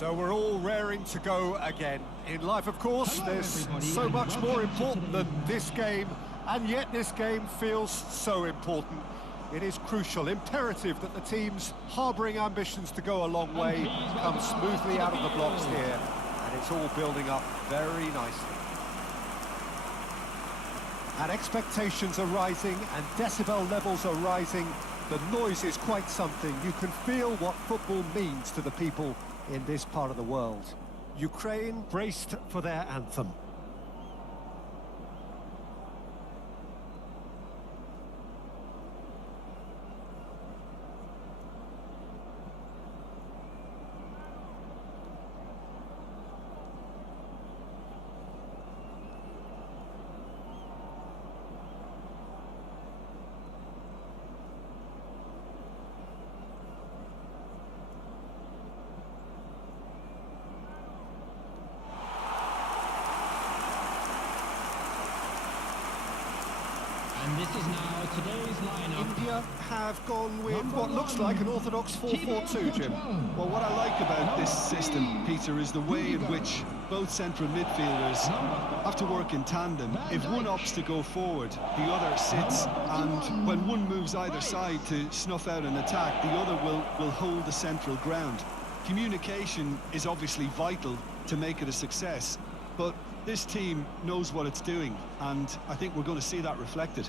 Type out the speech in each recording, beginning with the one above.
So we're all raring to go again. In life, of course, there's so much more important than this game, and yet this game feels so important. It is crucial, imperative that the teams harbouring ambitions to go a long way come smoothly out of the blocks here, and it's all building up very nicely. And expectations are rising, and decibel levels are rising. The noise is quite something. You can feel what football means to the people in this part of the world. Ukraine braced for their anthem. And this is now today's lineup. India have gone with what looks like an orthodox 4-4-2, Jim. Well, what I like about this system, Peter, is the way in which both central midfielders have to work in tandem. If one opts to go forward, the other sits, and when one moves either side to snuff out an attack, the other will hold the central ground. Communication is obviously vital to make it a success, but this team knows what it's doing, and I think we're going to see that reflected.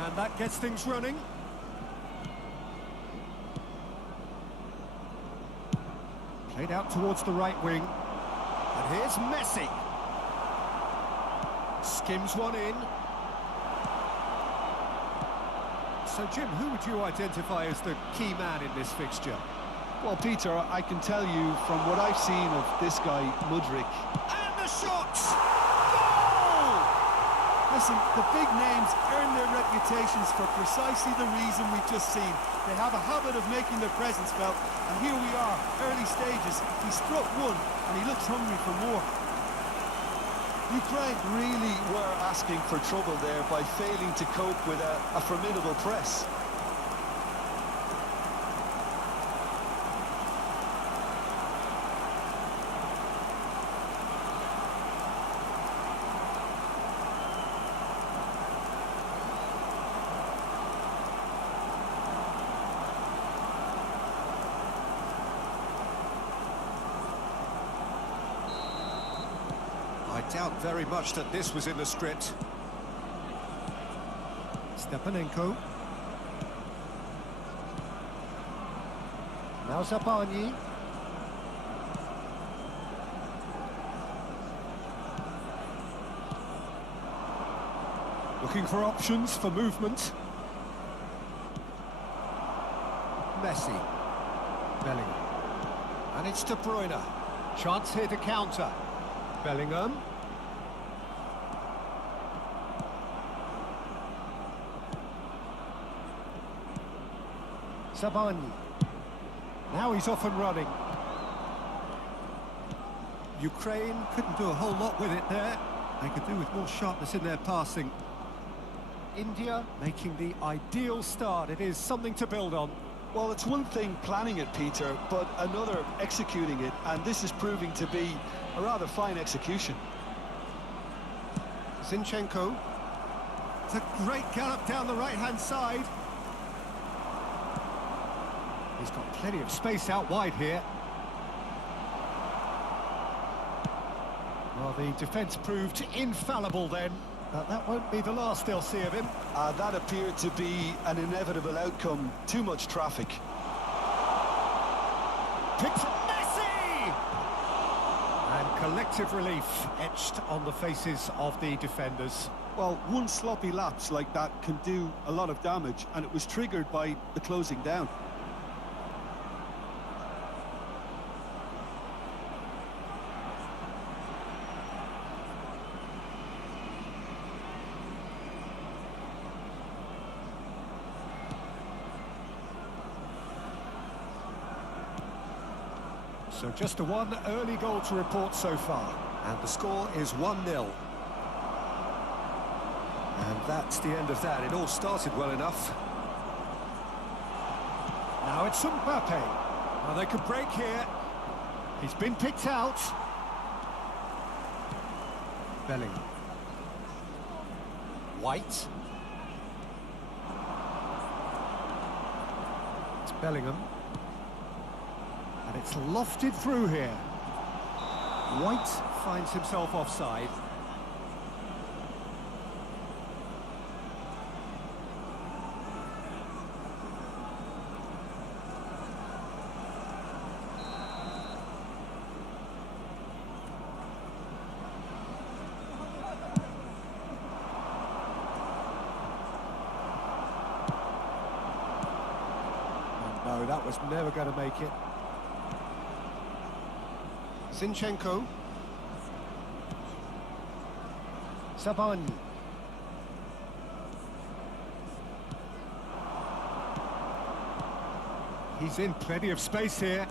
And that gets things running. Played out towards the right wing. And here's Messi. Skims one in. So, Jim, who would you identify as the key man in this fixture? Well, Peter, I can tell you from what I've seen of this guy, Mudryk. And the shot! Listen, the big names earn their reputations for precisely the reason we've just seen. They have a habit of making their presence felt, and here we are, early stages. He struck one, and he looks hungry for more. Ukraine really were asking for trouble there by failing to cope with a formidable press. I doubt very much that this was in the script. Stepanenko. Now Zabarnyi. Looking for options for movement. Messi. Bellingham. And it's De Bruyne. Chance here to counter. Bellingham. Zabarnyi. Now he's off and running. Ukraine couldn't do a whole lot with it there. They could do with more sharpness in their passing. India making the ideal start. It is something to build on. Well, it's one thing planning it, Peter, but another executing it, and this is proving to be a rather fine execution. Zinchenko. It's a great gallop down the right-hand side. He's got plenty of space out wide here. Well, the defence proved infallible then, but that won't be the last they'll see of him. That appeared to be an inevitable outcome. Too much traffic. Picked from Messi! And collective relief etched on the faces of the defenders. Well, one sloppy lapse like that can do a lot of damage, and it was triggered by the closing down. So just a one early goal to report so far. And the score is 1-0. And that's the end of that. It all started well enough. Now it's Mbappe. Well, they could break here. He's been picked out. Bellingham. White. It's Bellingham. And it's lofted through here. White finds himself offside. No, that was never going to make it. Zinchenko. Savani. He's in plenty of space here.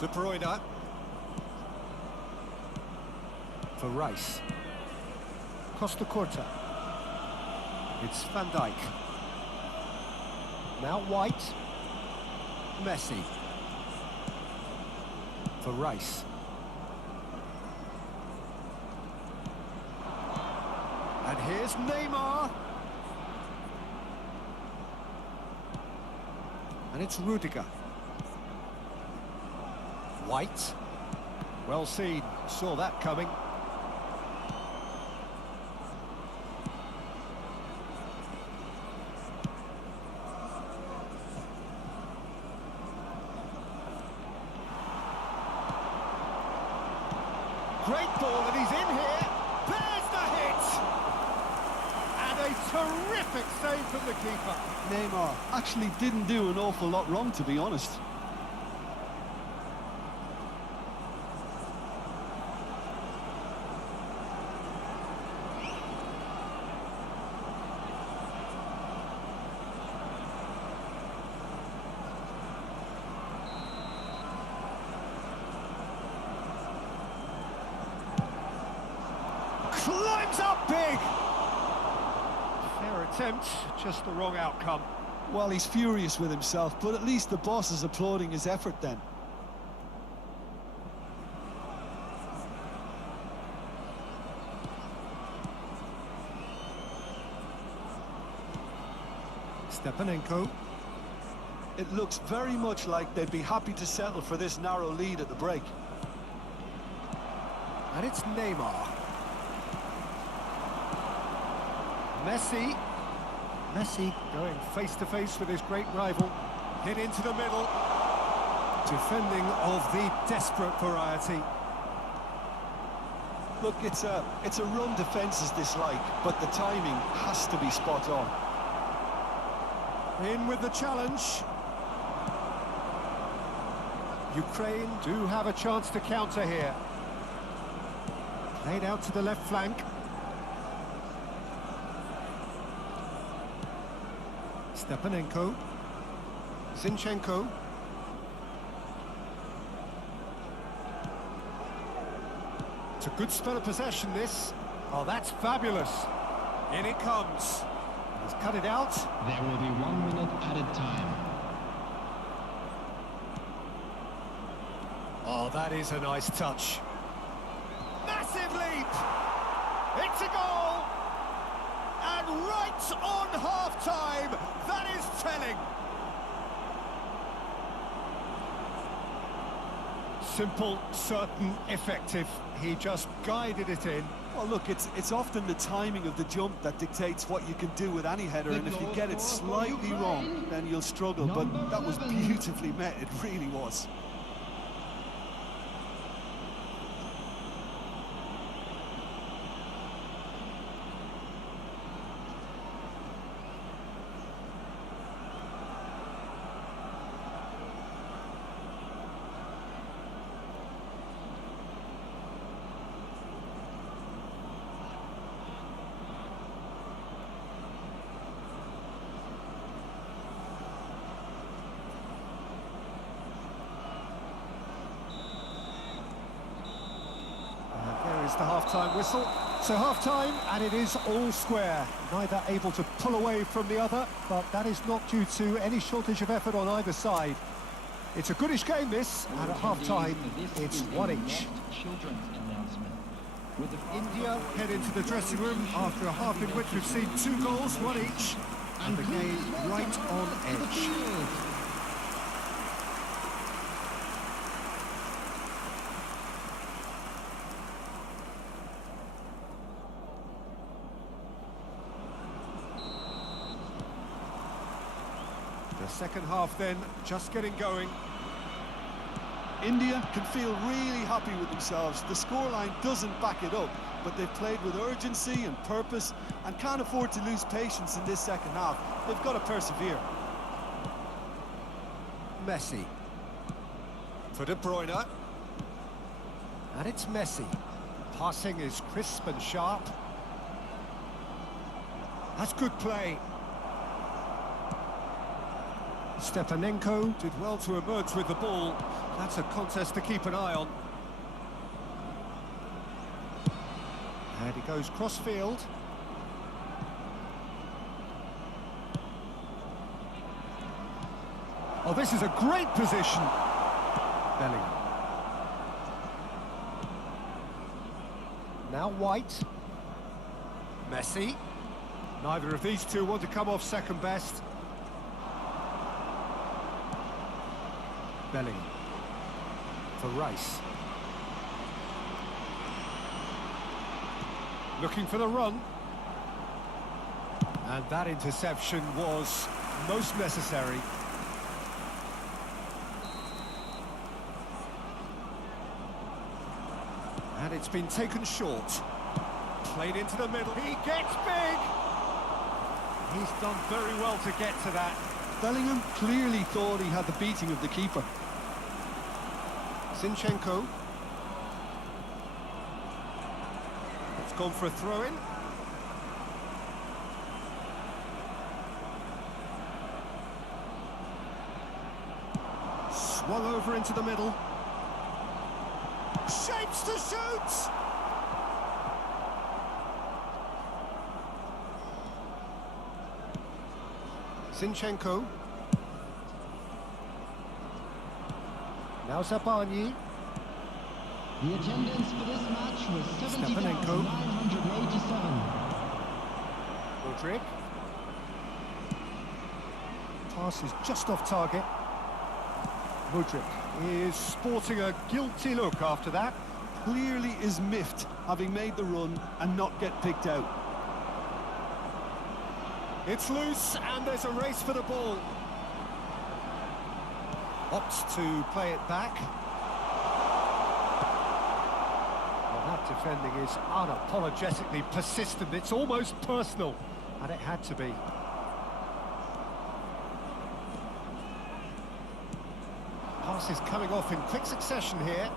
De Bruyne. For Rice. Costa Curta. It's Van Dijk. Now White. Messi. For Rice. And here's Neymar. And it's Rudiger. White. Well seen. Saw that coming. Great ball, and he's in here. There's the hit! And a terrific save from the keeper. Neymar actually didn't do an awful lot wrong, to be honest. Climbs up big! Fair attempt, just the wrong outcome. Well, he's furious with himself, but at least the boss is applauding his effort then. Stepanenko. It looks very much like they'd be happy to settle for this narrow lead at the break. And it's Neymar. Messi. Messi going face-to-face with his great rival. Hit into the middle. Defending of the desperate variety. Look, it's a run defence's dislike, but the timing has to be spot on. In with the challenge. Ukraine do have a chance to counter here. Played out to the left flank. Stepanenko. Zinchenko. It's a good spell of possession, this. Oh, that's fabulous. In it comes. He's cut it out. There will be 1 minute added time. Oh, that is a nice touch. Massive leap! It's a goal! And right on half-time, that is telling. Simple, certain, effective. He just guided it in. Well, look, it's often the timing of the jump that dictates what you can do with any header, and if you get it slightly wrong, then you'll struggle, but that was beautifully met, it really was. is the half-time whistle. So half-time, and it is all square. Neither able to pull away from the other, but that is not due to any shortage of effort on either side. It's a goodish game, this, and at half-time, it's one each. India head into the dressing room after a half in which we've seen 2 goals, one each, and the game right on edge. The second half then, just getting going. India can feel really happy with themselves. The scoreline doesn't back it up, but they've played with urgency and purpose and can't afford to lose patience in this second half. They've got to persevere. Messi. For De Bruyne. And it's Messi. Passing is crisp and sharp. That's good play. Stepanenko did well to emerge with the ball. That's a contest to keep an eye on. And he goes cross-field. Oh, this is a great position. Bellingham. Now White. Messi. Neither of these two want to come off second best. Bellingham. For Rice. Looking for the run. And that interception was most necessary. And it's been taken short. Played into the middle. He gets big! He's done very well to get to that. Bellingham clearly thought he had the beating of the keeper. Zinchenko. It's gone for a throw-in. Swung over into the middle. Shapes to shoot! Zinchenko. Now Zabani. The attendance for this match was 70,987. Modric. Pass is just off target. Modric is sporting a guilty look after that. Clearly is miffed, having made the run and not get picked out. It's loose, and there's a race for the ball. Opts to play it back. Well, that defending is unapologetically persistent. It's almost personal, and it had to be. Pass is coming off in quick succession here.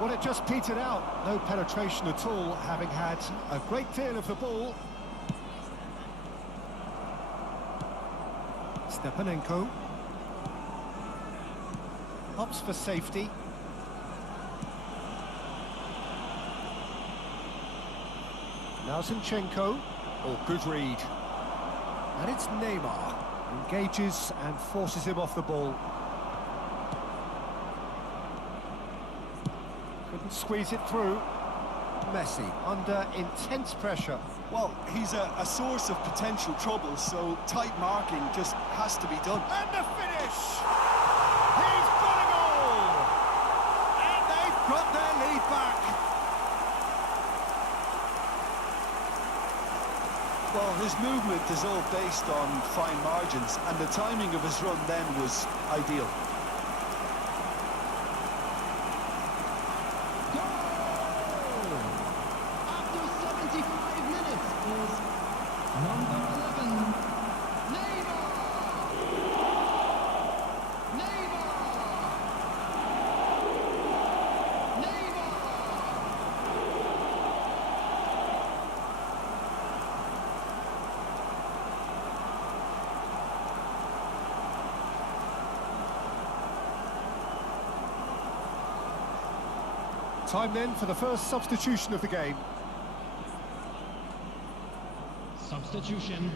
Well, it just petered out. No penetration at all, having had a great deal of the ball. Stepanenko. Opts for safety. Now Zinchenko. Oh, good read. And it's Neymar. Engages and forces him off the ball. Couldn't squeeze it through. Messi under intense pressure. Well, he's a source of potential trouble, so tight marking just has to be done. And the finish! He's got a goal! And they've got their lead back. Well, his movement is all based on fine margins, and the timing of his run then was ideal. Time then for the first substitution of the game. Substitution.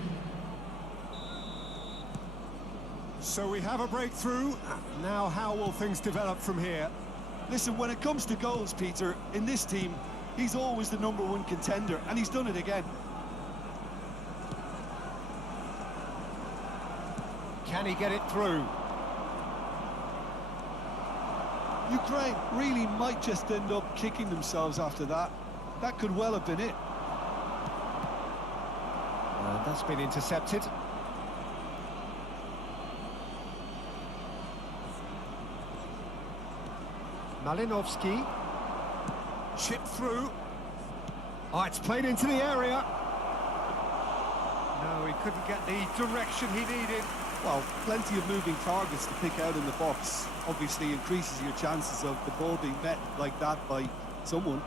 So we have a breakthrough. Now how will things develop from here? Listen, when it comes to goals, Peter, in this team, he's always the #1 contender, and he's done it again. Can he get it through? Ukraine really might just end up kicking themselves after that. That could well have been it. And that's been intercepted. Malinovsky. Chipped through. Oh, it's played into the area. No, he couldn't get the direction he needed. Well, plenty of moving targets to pick out in the box. Obviously increases your chances of the ball being met like that by someone.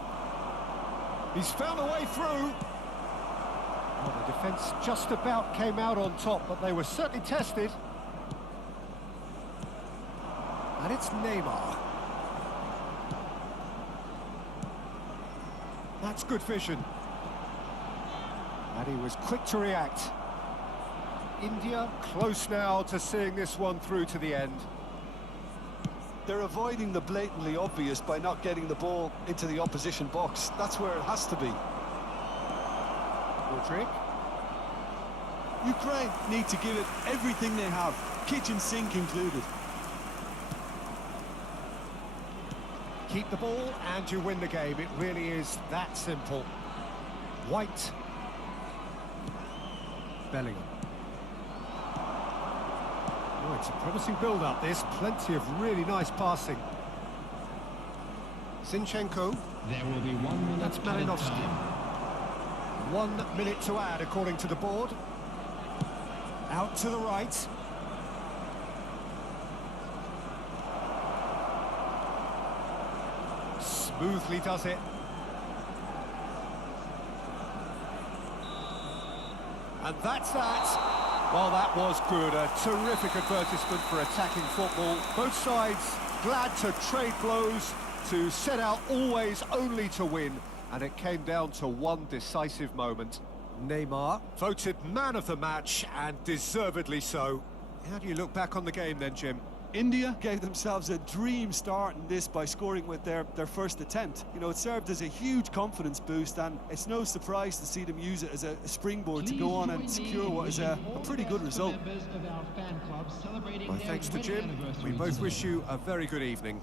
He's found a way through. Well, the defence just about came out on top, but they were certainly tested. And it's Neymar. That's good vision. And he was quick to react. India close now to seeing this one through to the end. They're avoiding the blatantly obvious by not getting the ball into the opposition box. That's where it has to be. Modric. Ukraine need to give it everything they have, kitchen sink included. Keep the ball and you win the game. It really is that simple. White. Bellingham. Oh, it's a promising build-up, this. Plenty of really nice passing. Zinchenko. There will be 1 minute. That's added Malinovsky. time. 1 minute to add, according to the board. Out to the right. Smoothly does it. And that's that. Well, that was good. A terrific advertisement for attacking football. Both sides glad to trade blows, to set out always only to win. And it came down to one decisive moment. Neymar, voted man of the match, and deservedly so. How do you look back on the game then, Jim? India gave themselves a dream start in this by scoring with their first attempt. You know, it served as a huge confidence boost, and it's no surprise to see them use it as a springboard to go on and secure what is a pretty good result. My thanks to Jim. We both wish you a very good evening.